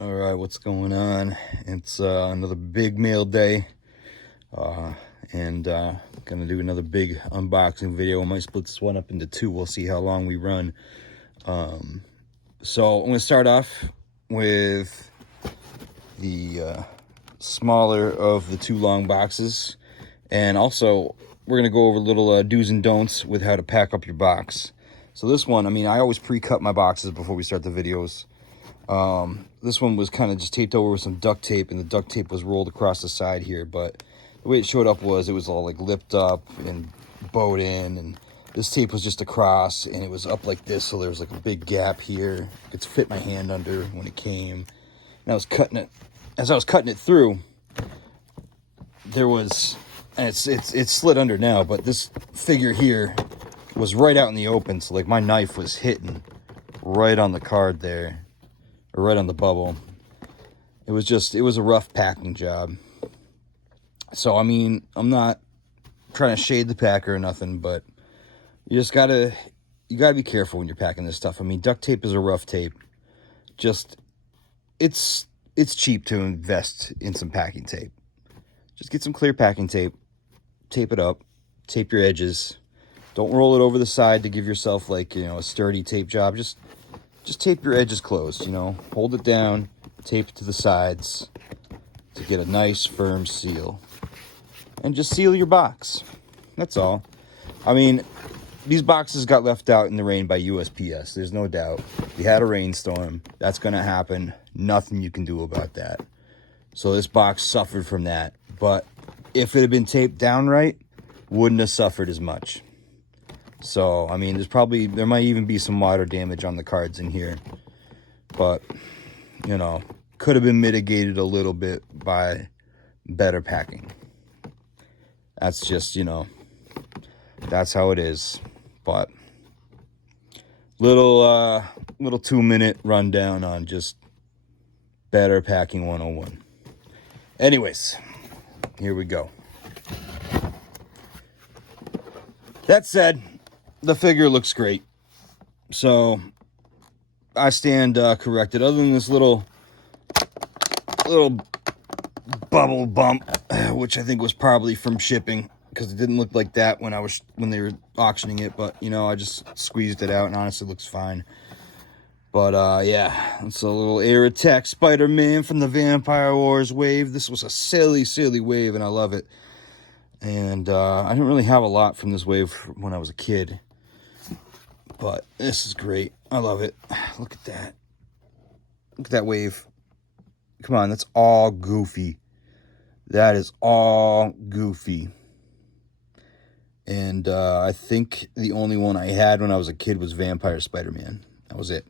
All right, what's going on? It's another big mail day, and gonna do another big unboxing video. I might split this one up into two. We'll see how long we run. So I'm gonna start off with the smaller of the two long boxes, and also we're gonna go over little do's and don'ts with how to pack up your box. So this one, I mean, I always pre-cut my boxes before we start the videos. This one was kind of just taped over with some duct tape, and the duct tape was rolled across the side here, but the way it showed up was it was all like lipped up and bowed in, and this tape was just across, and it was up like this, so there was like a big gap here. It could fit my hand under when it came. And I was cutting it. As I was cutting it through, there was, and it's slid under now, but this figure here was right out in the open, so like my knife was hitting right on the card there, or right on the bubble. It was a rough packing job. So, I mean, I'm not trying to shade the packer or nothing, but you gotta be careful when you're packing this stuff. I mean, duct tape is a rough tape. Just, it's cheap to invest in some packing tape. Just get some clear packing tape, tape it up, tape your edges. Don't roll it over the side to give yourself like, a sturdy tape job. Just tape your edges closed, hold it down, tape it to the sides to get a nice firm seal. And just seal your box. That's all. I mean, these boxes got left out in the rain by USPS. There's no doubt. We had a rainstorm. That's going to happen. Nothing you can do about that. So this box suffered from that. But if it had been taped down right, wouldn't have suffered as much. So, I mean, there might even be some water damage on the cards in here. But, could have been mitigated a little bit by better packing. That's just, that's how it is. But little 2-minute rundown on just better packing 101. Anyways, here we go. That said, the figure looks great. So I stand corrected. Other than this little bubble bump, which I think was probably from shipping, because it didn't look like that when they were auctioning it. But I just squeezed it out, and honestly, it looks fine. But yeah, it's a little Air Attack Spider-Man from the Vampire Wars wave. This was a silly wave, and I love it. And I didn't really have a lot from this wave when I was a kid, but this is great. I love it. Look at that. Look at that wave. Come on, that's all Goofy. That is all Goofy. And I think the only one I had when I was a kid was Vampire Spider-Man. That was it.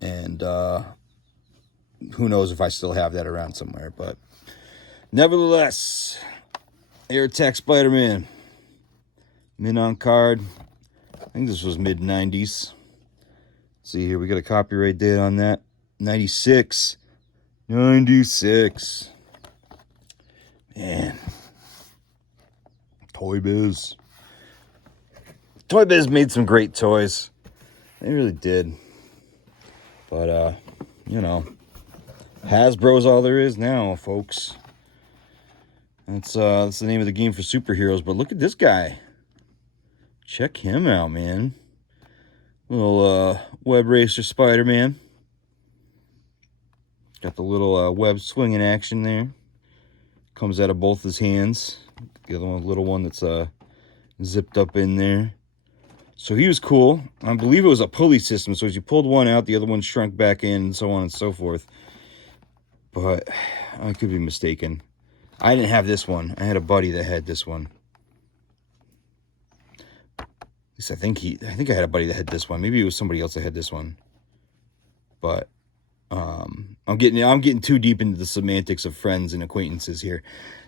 And who knows if I still have that around somewhere. But nevertheless, Air Attack Spider-Man. Mint on card. I think this was mid-90s. See here, we got a copyright date on that. 96. 96. Man. Toy Biz. Toy Biz made some great toys. They really did. But, Hasbro's all there is now, folks. That's the name of the game for superheroes. But look at this guy. Check him out, man. Little web racer Spider-Man. Got the little web swinging action there. Comes out of both his hands. The other one, little one that's zipped up in there. So he was cool. I believe it was a pulley system. So as you pulled one out, the other one shrunk back in, and so on and so forth. But I could be mistaken. I didn't have this one. I had a buddy that had this one. At least I think I had a buddy that had this one. Maybe it was somebody else that had this one. But I'm getting too deep into the semantics of friends and acquaintances here.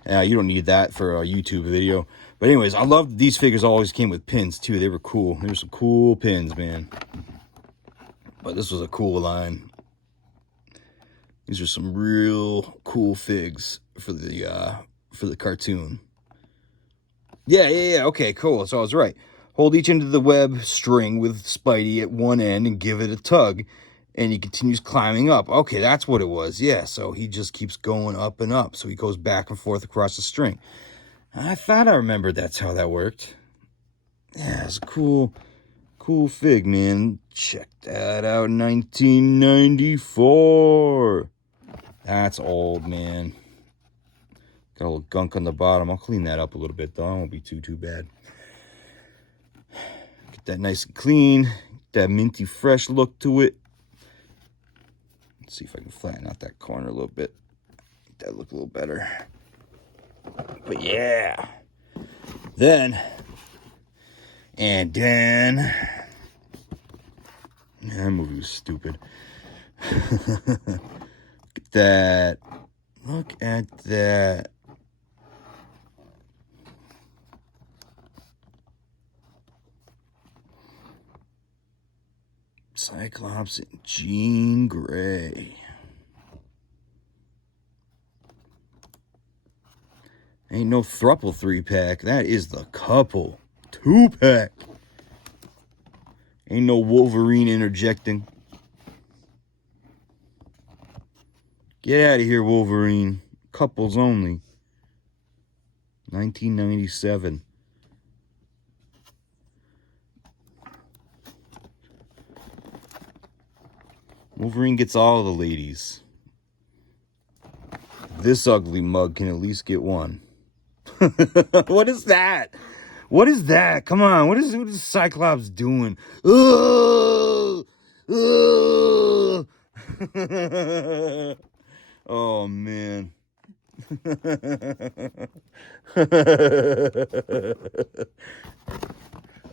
You don't need that for a YouTube video. But anyways, I love these figures always came with pins too. They were cool. There were some cool pins, man. But this was a cool line. These are some real cool figs for the cartoon. Yeah. Okay, cool. So I was right. Hold each end of the web string with Spidey at one end and give it a tug. And he continues climbing up. Okay, that's what it was. Yeah, so he just keeps going up and up. So he goes back and forth across the string. I thought I remembered that's how that worked. Yeah, it's a cool fig, man. Check that out, 1994. That's old, man. Got a little gunk on the bottom. I'll clean that up a little bit, though. It won't be too bad. Get that nice and clean. That minty fresh look to it. Let's see if I can flatten out that corner a little bit. Make that look a little better. But yeah. Then. That movie was stupid. Look at that. Cyclops and Jean Grey. Ain't no thruple 3-pack. That is the couple 2-pack. Ain't no Wolverine interjecting. Get out of here, Wolverine. Couples only. 1997. Wolverine gets all the ladies. This ugly mug can at least get one. What is that? What is that? Come on. What is Cyclops doing? Ugh! Ugh! Oh, man.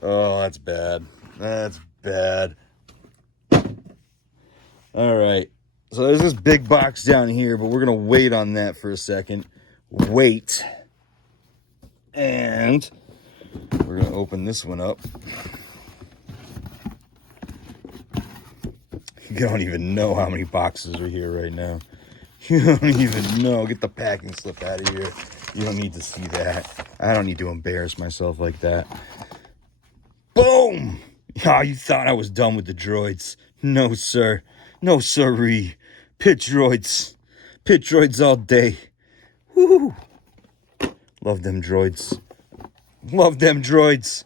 Oh, that's bad. That's bad. All right. So there's this big box down here, but we're going to wait on that for a second. Wait. And we're going to open this one up. You don't even know how many boxes are here right now. You don't even know. Get the packing slip out of here. You don't need to see that. I don't need to embarrass myself like that. Boom! Oh, you thought I was done with the droids. No, sir. No, sirree. Pit droids. Pit droids all day. Woo! Love them droids. Love them droids.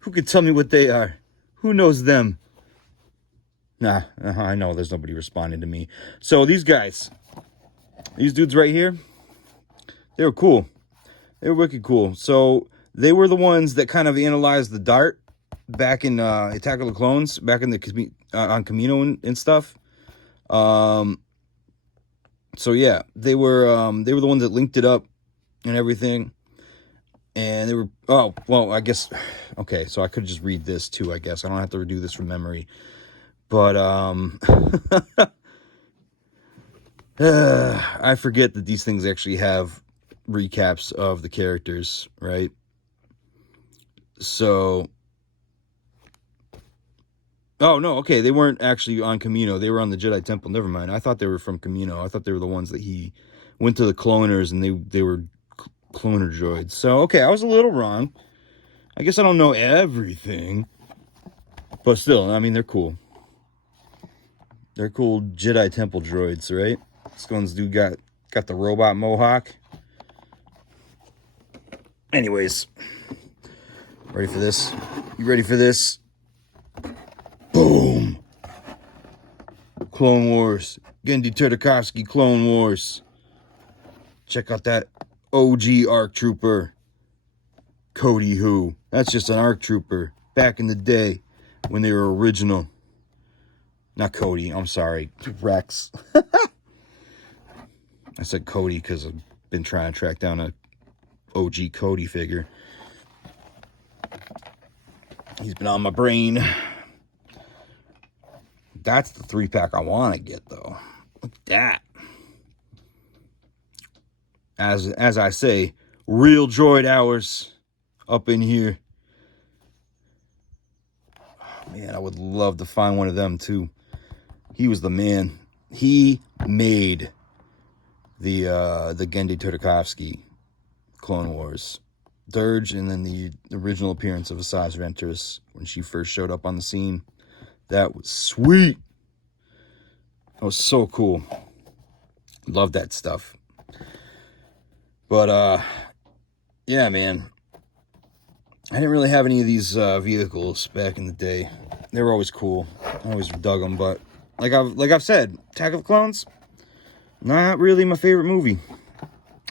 Who can tell me what they are? Who knows them? Nah, I know there's nobody responding to me. So these guys, these dudes right here, they were cool. They were wicked cool. So they were the ones that kind of analyzed the dart back in Attack of the Clones, back in the on Kamino and stuff. So yeah, they were the ones that linked it up and everything. And they were, oh, well, I guess, okay, so I could just read this too, I guess. I don't have to redo this from memory. But, I forget that these things actually have recaps of the characters, right? So, oh, no, okay, they weren't actually on Kamino. They were on the Jedi Temple. Never mind. I thought they were from Kamino. I thought they were the ones that he went to the cloners, and they were cloner droids. So, okay, I was a little wrong. I guess I don't know everything. But still, I mean, they're cool. They're cool Jedi Temple droids, right? This one's dude got the robot mohawk. Anyways, ready for this? You ready for this? Boom! Clone Wars. Genndy Tartakovsky Clone Wars. Check out that OG ARC Trooper. Cody Who. That's just an ARC Trooper. Back in the day when they were original. Not Cody, I'm sorry. Rex. I said Cody because I've been trying to track down a OG Cody figure. He's been on my brain. That's the 3-pack I want to get, though. Look at that. As I say, real droid hours up in here. Oh, man, I would love to find one of them, too. He was the man. He made the Genndy Tartakovsky Clone Wars. Dirge, and then the original appearance of Asajj Ventress when she first showed up on the scene. That was sweet. That was so cool. Love that stuff. But, yeah, man. I didn't really have any of these vehicles back in the day. They were always cool. I always dug them, but like I've said, Attack of the Clones, not really my favorite movie.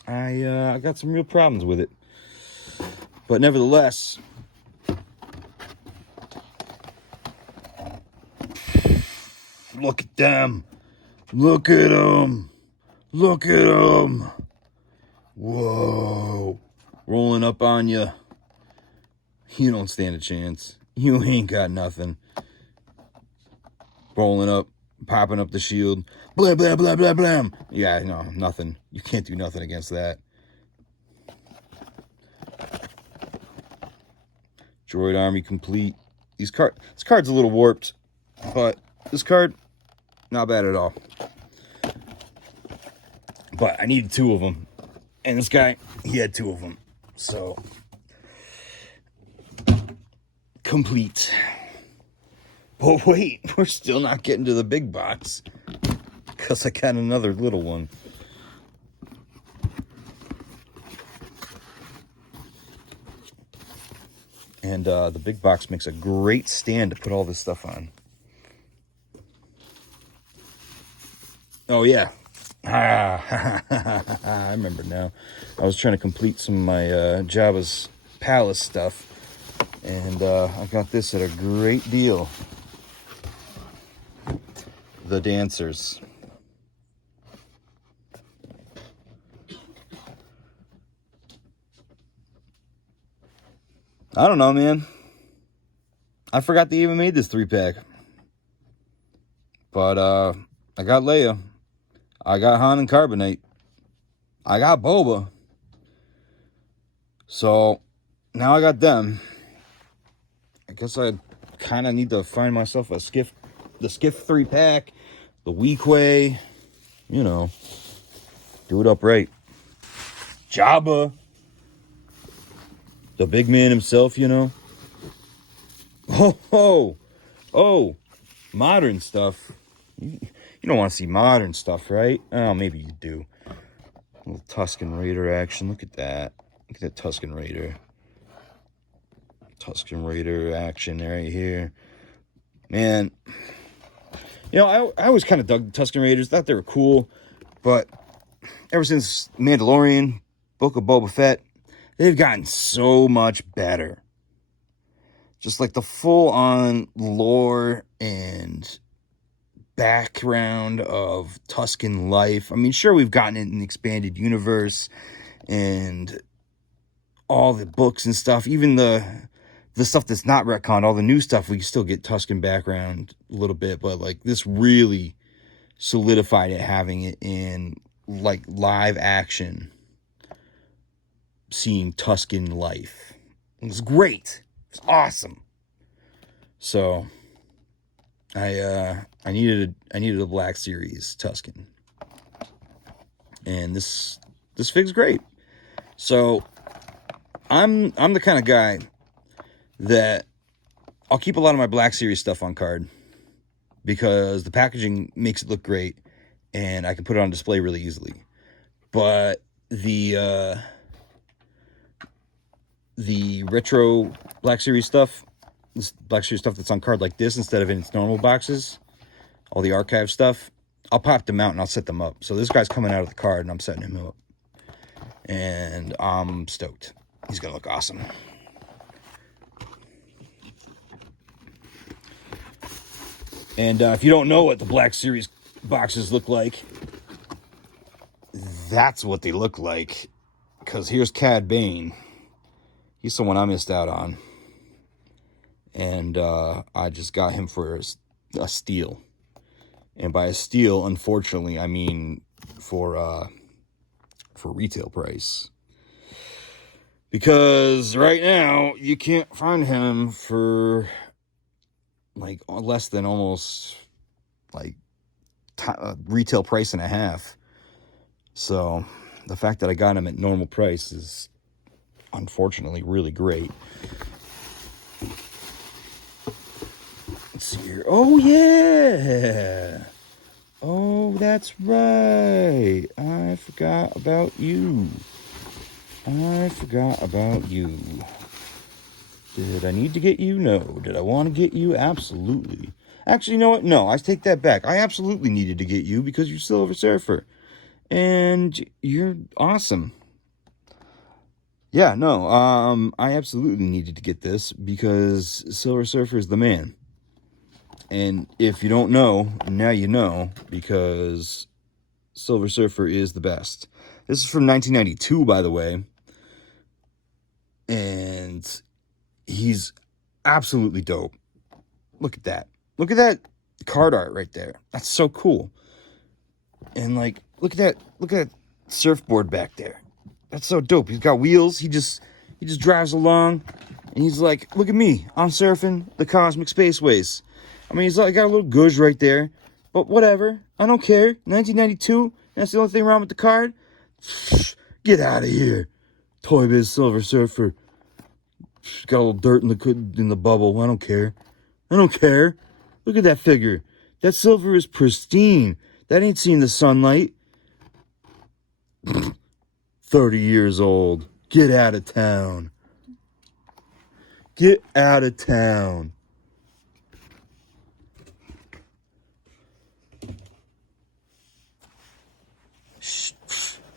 I got some real problems with it. But nevertheless, look at them. Look at them. Look at them. Whoa. Rolling up on you. You don't stand a chance. You ain't got nothing. Rolling up, popping up the shield. Blah, blah, blah, blah, blah. Yeah, no, nothing. You can't do nothing against that. Droid army complete. This card's a little warped, but this card, not bad at all. But I needed 2 of them. And this guy, he had 2 of them. So, complete. But wait, we're still not getting to the big box. Because I got another little one. And the big box makes a great stand to put all this stuff on. Oh, yeah. I remember now. I was trying to complete some of my Jabba's Palace stuff. And I got this at a great deal. The Dancers. I don't know, man. I forgot they even made this 3-pack. But I got Leia. I got Han and Carbonite. I got Boba. So now I got them. I guess I kind of need to find myself the Skiff 3-pack, the Weequay, you know, do it up right. Jabba, the big man himself, you know. Oh, modern stuff. You don't want to see modern stuff, right? Oh, maybe you do. A little Tusken Raider action. Look at that. Look at that Tusken Raider. Tusken Raider action right here. Man, you know, I always kind of dug the Tusken Raiders. Thought they were cool. But ever since Mandalorian, Book of Boba Fett, they've gotten so much better. Just like the full-on lore and background of Tusken life. I mean, sure, we've gotten it in the expanded universe and all the books and stuff. Even the stuff that's not retconned, all the new stuff, we still get Tusken background a little bit. But, like, this really solidified it, having it in, like, live action, seeing Tusken life. It was great. It's awesome. So I needed a Black Series Tusken, and this fig's great. So I'm the kind of guy that I'll keep a lot of my Black Series stuff on card because the packaging makes it look great, and I can put it on display really easily. But the retro Black Series stuff, this Black Series stuff that's on card like this instead of in its normal boxes, all the archive stuff, I'll pop them out and I'll set them up. So this guy's coming out of the card and I'm setting him up. And I'm stoked. He's going to look awesome. And if you don't know what the Black Series boxes look like, that's what they look like. Because here's Cad Bane. He's the one I missed out on. And I just got him for a steal. And by a steal, unfortunately, I mean for retail price. Because right now, you can't find him for like less than almost like retail price and a half. So the fact that I got him at normal price is unfortunately really great. Let's see here. Oh yeah. Oh that's right. I forgot about you. Did I need to get you? No. Did I want to get you? Absolutely. Actually, you know what? No, I take that back. I absolutely needed to get you because you're Silver Surfer. And you're awesome. Yeah, no, I absolutely needed to get this because Silver Surfer is the man. And if you don't know, now you know, because Silver Surfer is the best. This is from 1992, by the way. And he's absolutely dope. Look at that. Look at that card art right there. That's so cool. And like, look at that surfboard back there. That's so dope. He's got wheels. He just drives along, and he's like, look at me. I'm surfing the cosmic spaceways. I mean, he's like got a little gush right there, but whatever. I don't care. 1992. That's the only thing wrong with the card. Get out of here, Toy Biz Silver Surfer. Got a little dirt in the bubble. I don't care. Look at that figure. That silver is pristine. That ain't seen the sunlight. 30 years old. Get out of town.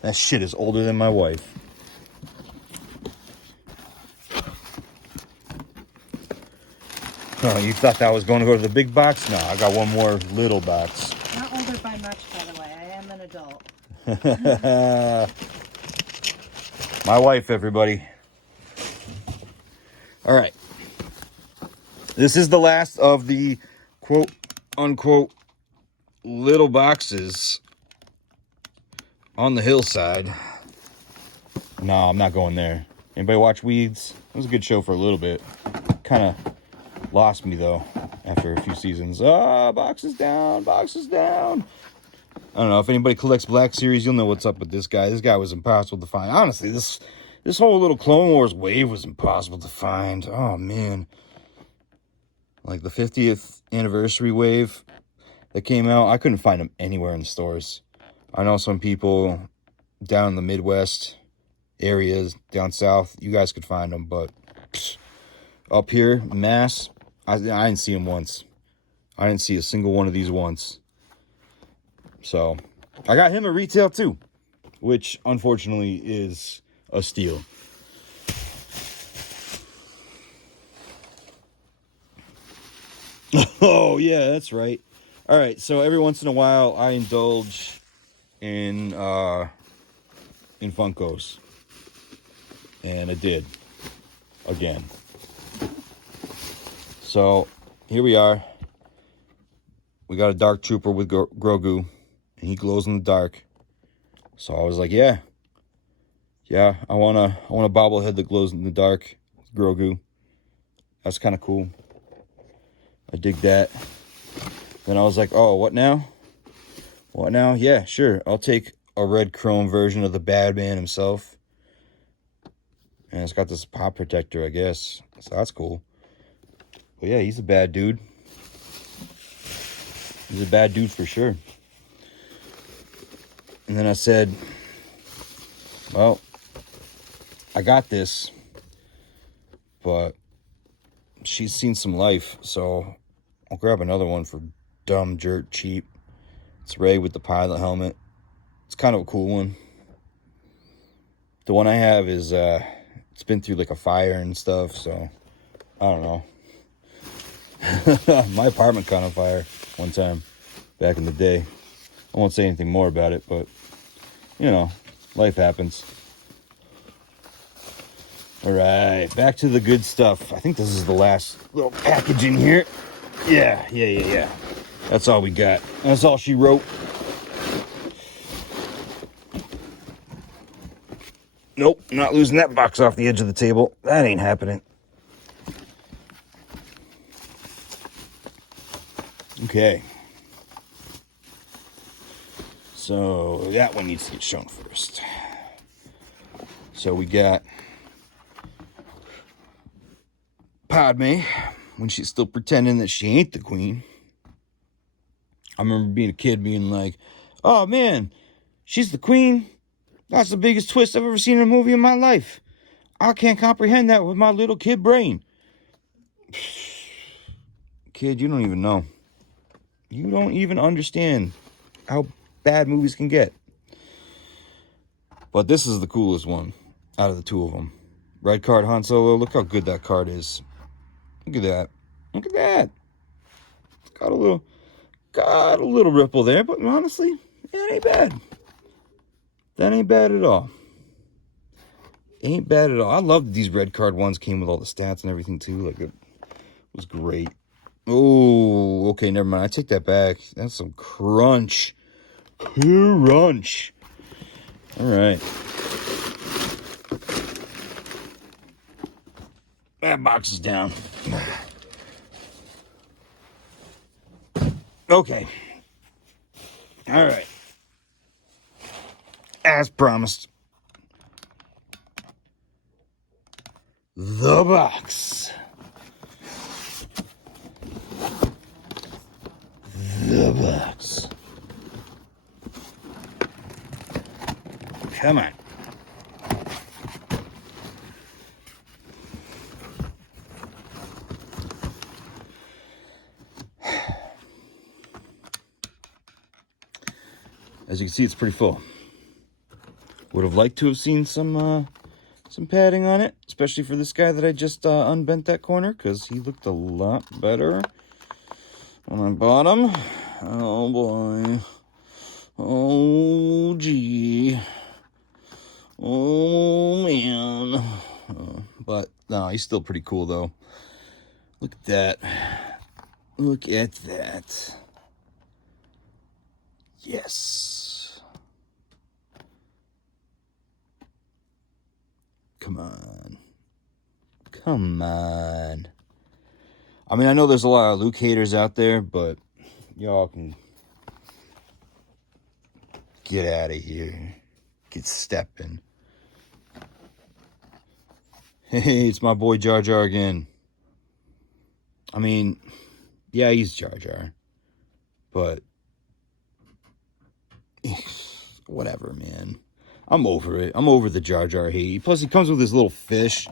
That shit is older than my wife. Oh, you thought that was going to go to the big box? No, I got one more little box. Not older by much, by the way. I am an adult. My wife, everybody. All right. This is the last of the quote unquote little boxes on the hillside. No, I'm not going there. Anybody watch Weeds? It was a good show for a little bit. Kind of lost me though after a few seasons. Boxes down. I don't know if anybody collects Black Series, you'll know what's up with this guy. This guy was impossible to find. Honestly, this whole little Clone Wars wave was impossible to find. Oh man. Like the 50th anniversary wave that came out, I couldn't find them anywhere in the stores. I know some people down in the Midwest areas, down south, you guys could find them, but up here, Mass, I didn't see them once. I didn't see a single one of these once. So, I got him at retail too, which unfortunately is a steal. Oh, yeah, that's right. All right, so every once in a while, I indulge in Funkos. And I did. Again. So, here we are. We got a Dark Trooper with Grogu. And he glows in the dark. So I was like, yeah, I want a bobblehead that glows in the dark. Grogu. That's kind of cool. I dig that. Then I was like, oh, what now? Yeah, sure. I'll take a red chrome version of the bad man himself. And it's got this pop protector, I guess. So that's cool. But yeah, he's a bad dude. He's a bad dude for sure. And then I said, well, I got this, but she's seen some life, so I'll grab another one for dumb, jerk, cheap. It's Rey with the pilot helmet. It's kind of a cool one. The one I have is, it's been through like a fire and stuff, so I don't know. My apartment caught on fire one time back in the day. I won't say anything more about it, but you know, life happens. All right, back to the good stuff. I think this is the last little package in here. Yeah. That's all we got. That's all she wrote. Nope, not losing that box off the edge of the table. That ain't happening. Okay. So that one needs to get shown first. So we got Padme when she's still pretending that she ain't the queen. I remember being a kid being like, Oh, man, she's the queen. That's the biggest twist I've ever seen in a movie in my life. I can't comprehend that with my little kid brain. Kid, you don't even know. You don't even understand how bad movies can get. But this is the coolest one out of the two of them. Red card Han Solo. Look how good that card is. Look at that. Look at that. It's got a little ripple there, but honestly, it ain't bad. That ain't bad at all. Ain't bad at all. I love these red card ones. Came with all the stats and everything too. Like, it was great. Oh, okay, never mind. I take that back. That's some crunch. Crunch. All right. That box is down. Okay. All right. As promised. The box. The box. Come on. As you can see, it's pretty full. Would have liked to have seen some padding on it, especially for this guy that I just unbent that corner, because he looked a lot better when I bought him. Oh boy. Oh gee. Oh man. But no, he's still pretty cool though. Look at that. Look at that. Yes. Come on. Come on. I mean, I know there's a lot of Luke haters out there, but y'all can get out of here. Get stepping. Hey, it's my boy Jar Jar again. I mean, yeah, he's Jar Jar. But whatever, man. I'm over it. I'm over the Jar Jar hate. Plus, he comes with his little fish.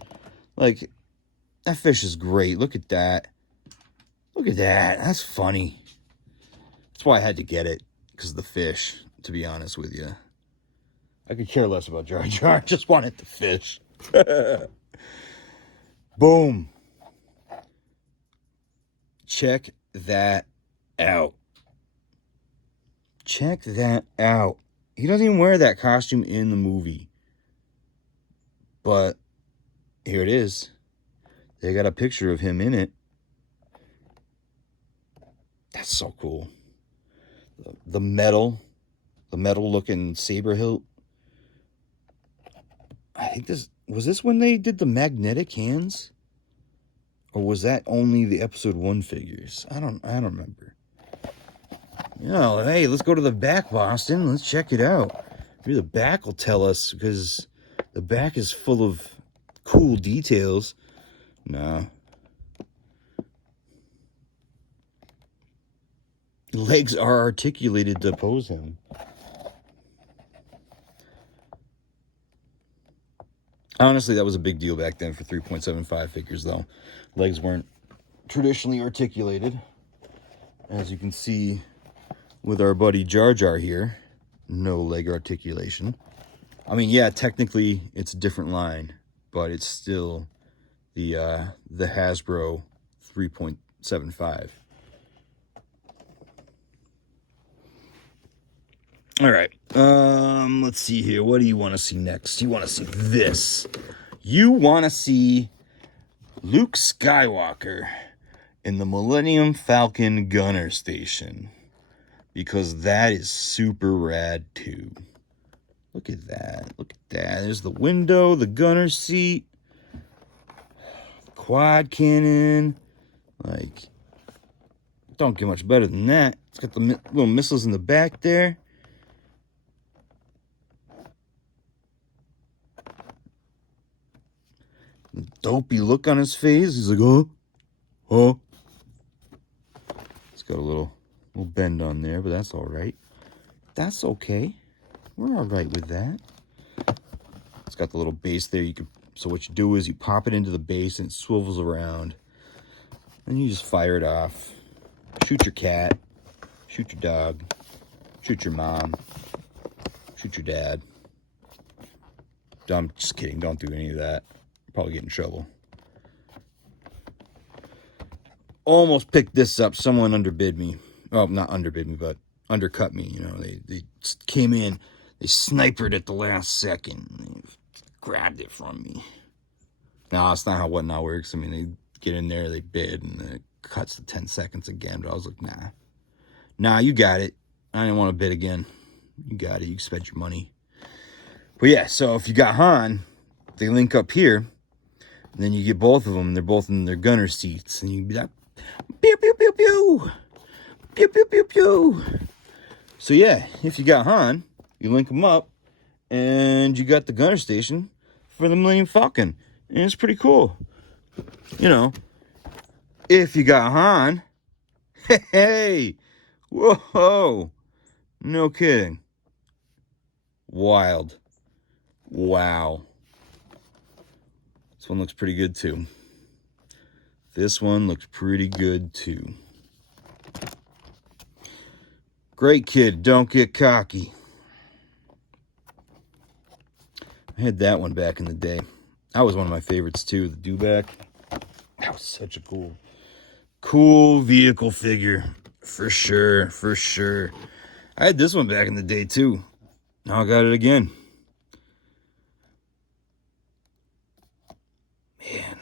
Like, that fish is great. Look at that. Look at that. That's funny. That's why I had to get it. Because of the fish, to be honest with you. I could care less about Jar Jar. I just wanted the fish. Boom. Check that out. Check that out. He doesn't even wear that costume in the movie. But here it is. They got a picture of him in it. That's so cool. The metal looking saber hilt. I think was this when they did the magnetic hands? Or was that only the episode 1 figures? I don't remember. You know, hey, let's go to the back, Boston. Let's check it out. Maybe the back will tell us, because the back is full of cool details. Nah. Legs are articulated to pose him. Honestly, that was a big deal back then for 3.75 figures, though. Legs weren't traditionally articulated. As you can see with our buddy Jar Jar here, no leg articulation. I mean, yeah, technically it's a different line, but it's still the Hasbro 3.75. All right, let's see here. What do you want to see next? You want to see this. You want to see Luke Skywalker in the Millennium Falcon gunner station, because that is super rad too. Look at that. Look at that. There's the window, the gunner seat, the quad cannon. Like, don't get much better than that. It's got the little missiles in the back there. Dopey look on his face. He's like, oh. It's got a little bend on there, but that's all right. That's okay. We're all right with that. It's got the little base there. So what you do is you pop it into the base and it swivels around. And you just fire it off. Shoot your cat. Shoot your dog. Shoot your mom. Shoot your dad. I'm just kidding. Don't do any of that. Probably get in trouble. Almost picked this up. Someone underbid me. Well, not underbid me, but undercut me. You know, they came in. They sniped at the last second. They grabbed it from me. No, that's not how Whatnot works. I mean, they get in there, they bid, and then it cuts to 10 seconds again. But I was like, nah. Nah, you got it. I didn't want to bid again. You got it. You spent your money. But yeah, so if you got Han, they link up here. And then you get both of them. And they're both in their gunner seats. And you can be like, pew, pew, pew, pew. Pew, pew, pew, pew. So yeah, if you got Han, you link them up. And you got the gunner station for the Millennium Falcon. And it's pretty cool. You know, if you got Han, hey, whoa, no kidding. Wild. Wow. This one looks pretty good too. This one looks pretty good too. Great kid, don't get cocky. I had that one back in the day. That was one of my favorites too, the Dewback. That was such a cool vehicle figure. For sure, for sure. I had this one back in the day too. Now I got it again. Man.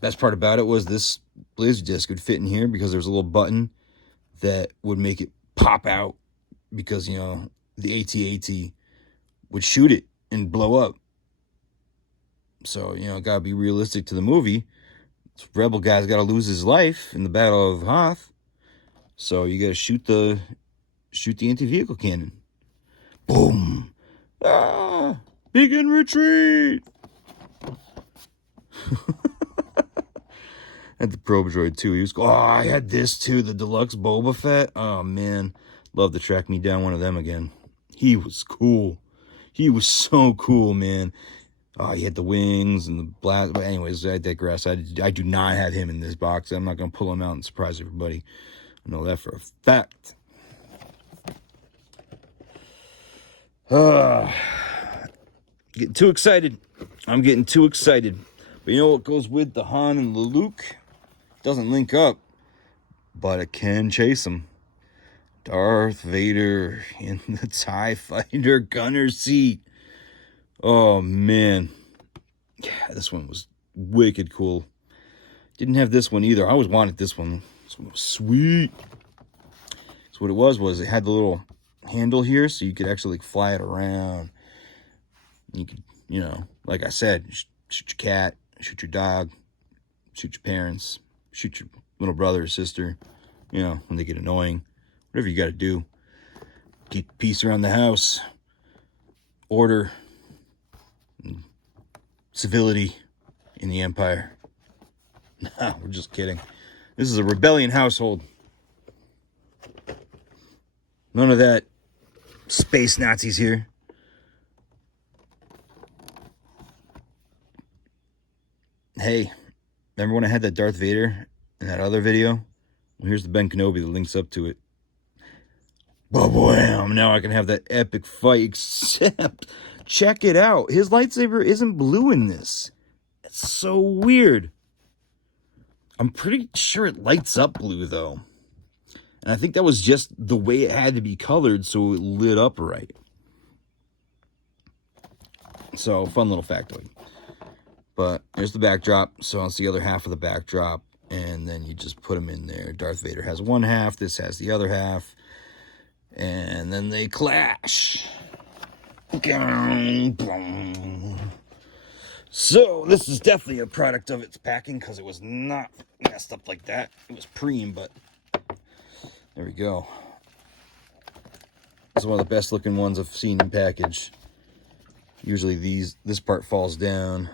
Best part about it was this Laserdisc would fit in here because there was a little button that would make it pop out because, you know, the AT-AT would shoot it and blow up. So, you know, gotta be realistic to the movie. This rebel guy's gotta lose his life in the Battle of Hoth. So you gotta shoot the anti-vehicle cannon. Boom! Ah! Begin retreat! Had the probe droid too. I had this too, the deluxe Boba Fett. Oh man, love to track me down one of them again. He was cool. He was so cool, man. Oh, he had the wings and the blast. But anyways, I digress. I do not have him in this box. I'm not gonna pull him out and surprise everybody. I know that for a fact. Getting too excited. I'm getting too excited. But you know what goes with the Han and the Luke? Doesn't link up, but it can chase him. Darth Vader in the TIE Fighter gunner seat. Oh, man. Yeah, this one was wicked cool. Didn't have this one either. I always wanted this one. This one was sweet. So what it was it had the little handle here, so you could actually like, fly it around. You could, you know, like I said, shoot your cat, shoot your dog, shoot your parents, shoot your little brother or sister, you know, when they get annoying. Whatever you got to do. Keep peace around the house. Order. And civility in the Empire. No, we're just kidding. This is a rebellion household. None of that space Nazis here. Hey, remember when I had that Darth Vader in that other video? Well, here's the Ben Kenobi that links up to it. Ba-bam! Now I can have that epic fight, except, check it out. His lightsaber isn't blue in this. It's so weird. I'm pretty sure it lights up blue, though. And I think that was just the way it had to be colored so it lit up right. So, fun little factoid. But here's the backdrop. So it's the other half of the backdrop. And then you just put them in there. Darth Vader has one half. This has the other half. And then they clash. So this is definitely a product of its packing because it was not messed up like that. It was preem, but there we go. This is one of the best looking ones I've seen in package. Usually this part falls down,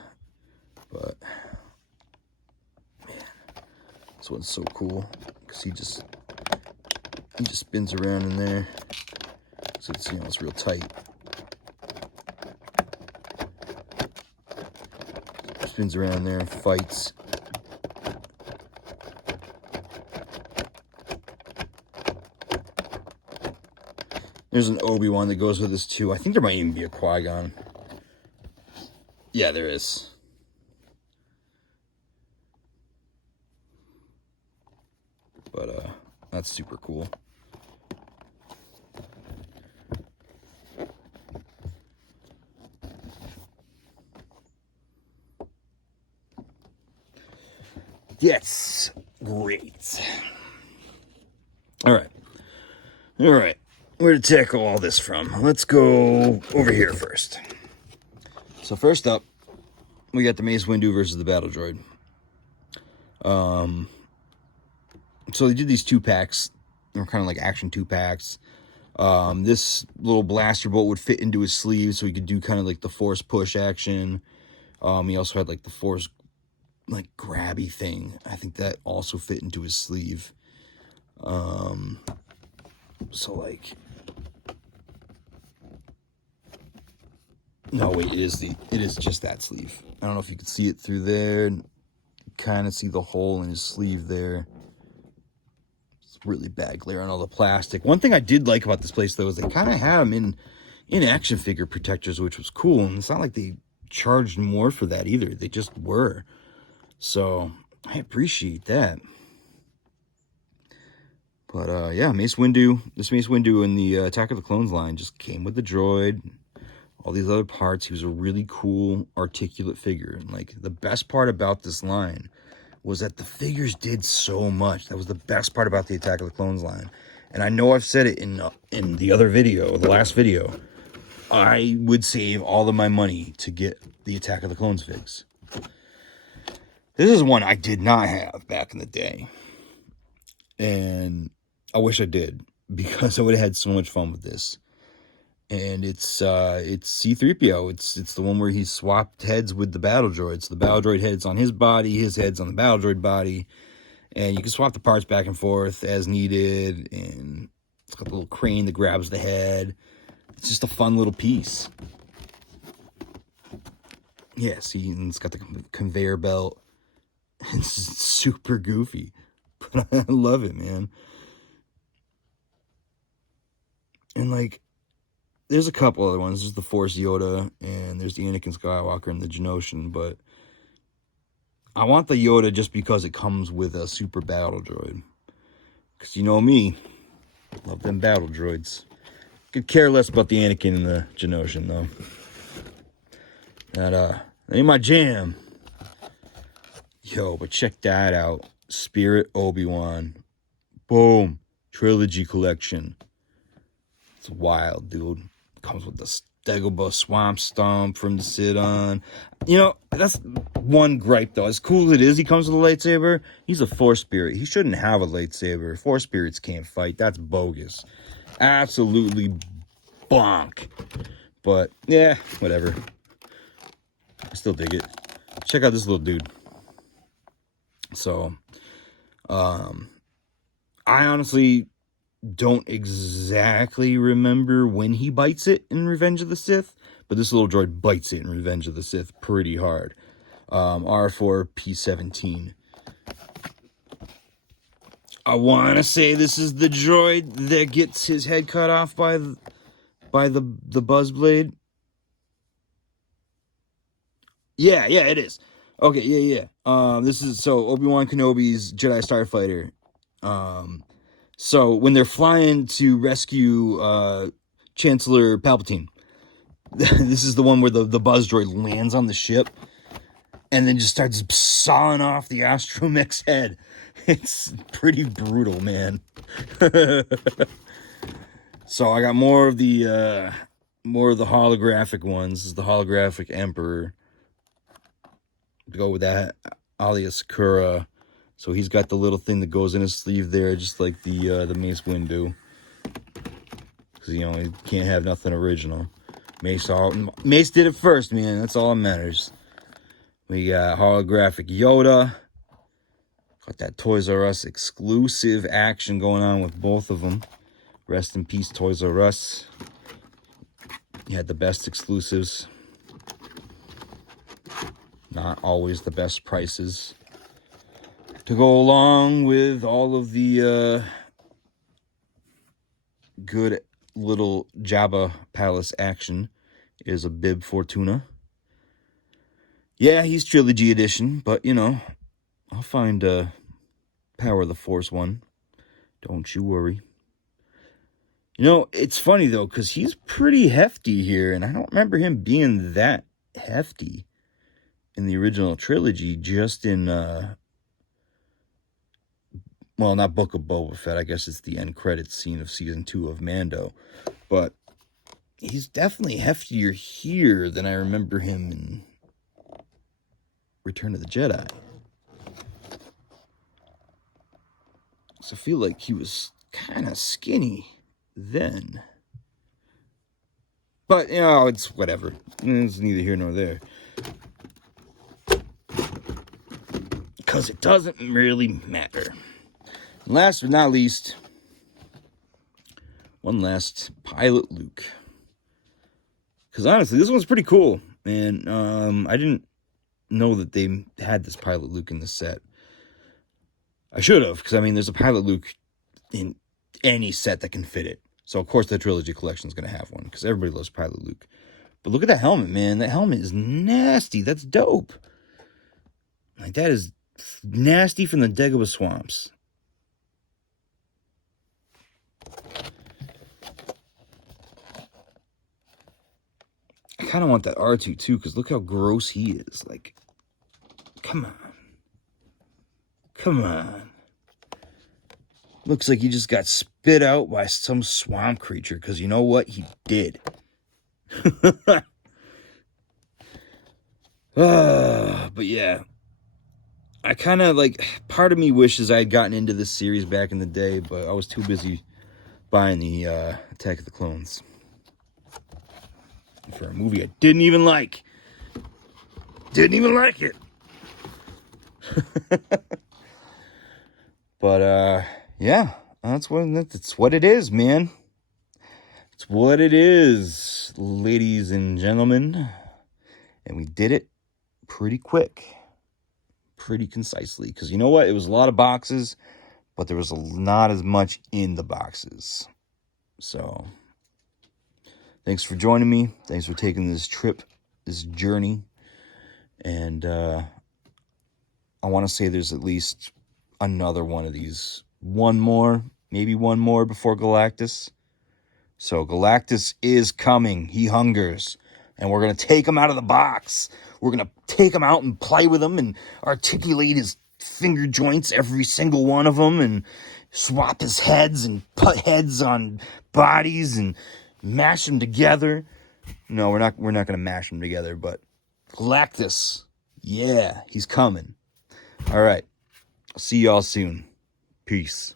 but man, this one's so cool because he just spins around in there. So it's, it's real tight. Spins around there and fights. There's an Obi-Wan that goes with this too. I think there might even be a Qui-Gon. Yeah, there is. But that's super cool. Yes, great. All right. Where to tackle all this from? Let's go over here first. So first up, we got the Mace Windu versus the Battle Droid. So they did these 2-packs. They're kind of like action 2-packs. This little blaster bolt would fit into his sleeve, so he could do kind of like the force push action. He also had like the force like grabby thing. I think that also fit into his sleeve. So like, no wait, it is just that sleeve. I don't know if you can see it through there. Kind of see the hole in his sleeve there. It's really bad glare on all the plastic. One thing I did like about this place though is they kind of had them in action figure protectors, which was cool. And it's not like they charged more for that either. They just were. So I appreciate that. But yeah, Mace Windu. This Mace Windu in the Attack of the Clones line just came with the droid. All these other parts. He was a really cool, articulate figure. And like the best part about this line was that the figures did so much. That was the best part about the Attack of the Clones line. And I know I've said it in the other video, the last video. I would save all of my money to get the Attack of the Clones figs. This is one I did not have back in the day. And I wish I did, because I would have had so much fun with this. And it's C-3PO. It's the one where he swapped heads with the battle droid. So the battle droid head's on his body, his head's on the battle droid body. And you can swap the parts back and forth as needed. And it's got the little crane that grabs the head. It's just a fun little piece. Yeah, see, and it's got the conveyor belt. It's super goofy. But I love it, man. And like, there's a couple other ones. There's the Force Yoda, and there's the Anakin Skywalker and the Geonosian, but I want the Yoda just because it comes with a super battle droid. Because you know me, love them battle droids. Could care less about the Anakin and the Geonosian, though. That ain't my jam. Yo, but check that out. Spirit Obi-Wan. Boom. Trilogy collection. It's wild, dude. Comes with the Dagobah Swamp Stomp from the Sidon. You know, that's one gripe, though. As cool as it is, he comes with a lightsaber. He's a Force Spirit. He shouldn't have a lightsaber. Force Spirits can't fight. That's bogus. Absolutely bonk. But, yeah, whatever. I still dig it. Check out this little dude. So, I honestly don't exactly remember when he bites it in Revenge of the Sith, but this little droid bites it in Revenge of the Sith pretty hard. R4P17. I want to say this is the droid that gets his head cut off by the Buzzblade. Yeah, it is. Okay, yeah. This is so Obi-Wan Kenobi's Jedi Starfighter. So when they're flying to rescue Chancellor Palpatine, this is the one where the Buzz droid lands on the ship and then just starts sawing off the astromech's head. It's pretty brutal, man. So I got more of the holographic ones. This is the holographic Emperor. Go with that, Alia Sakura. So he's got the little thing that goes in his sleeve there, just like the Mace Windu. Because, you know, he can't have nothing original. Mace did it first, man. That's all that matters. We got holographic Yoda. Got that Toys R Us exclusive action going on with both of them. Rest in peace, Toys R Us. He had the best exclusives. Not always the best prices. To go along with all of the good little Jabba Palace action is a Bib Fortuna. Yeah, he's Trilogy Edition, but, you know, I'll find a Power of the Force one. Don't you worry. You know, it's funny, though, because he's pretty hefty here, and I don't remember him being that hefty in the original trilogy, just in, well, not Book of Boba Fett. I guess it's the end credits scene of Season 2 of Mando. But he's definitely heftier here than I remember him in Return of the Jedi. So I feel like he was kind of skinny then. But, you know, it's whatever. It's neither here nor there. Because it doesn't really matter. Last but not least, one last Pilot Luke. Because honestly, this one's pretty cool. And I didn't know that they had this Pilot Luke in the set. I should have, because I mean, there's a Pilot Luke in any set that can fit it. So of course the Trilogy Collection is going to have one, because everybody loves Pilot Luke. But look at that helmet, man. That helmet is nasty. That's dope. Like, that is nasty from the Dagobah Swamps. I kind of want that R2 too, because look how gross he is. Like, come on. Come on. Looks like he just got spit out by some swamp creature, because you know what? He did. But yeah. I kind of, like, part of me wishes I had gotten into this series back in the day, but I was too busy buying the Attack of the Clones. For a movie I didn't even like. Didn't even like it. But, yeah. That's what it is, man. It's what it is, ladies and gentlemen. And we did it pretty quick. Pretty concisely. Because you know what? It was a lot of boxes, but there was not as much in the boxes. So, thanks for joining me. Thanks for taking this trip, this journey. And I want to say there's at least another one of these. One more, maybe one more before Galactus. So Galactus is coming. He hungers. And we're going to take him out of the box. We're going to take him out and play with him and articulate his finger joints, every single one of them, and swap his heads and put heads on bodies and mash them together. No, we're not going to mash them together, but Galactus, yeah, he's coming. All right. I'll see y'all soon. Peace.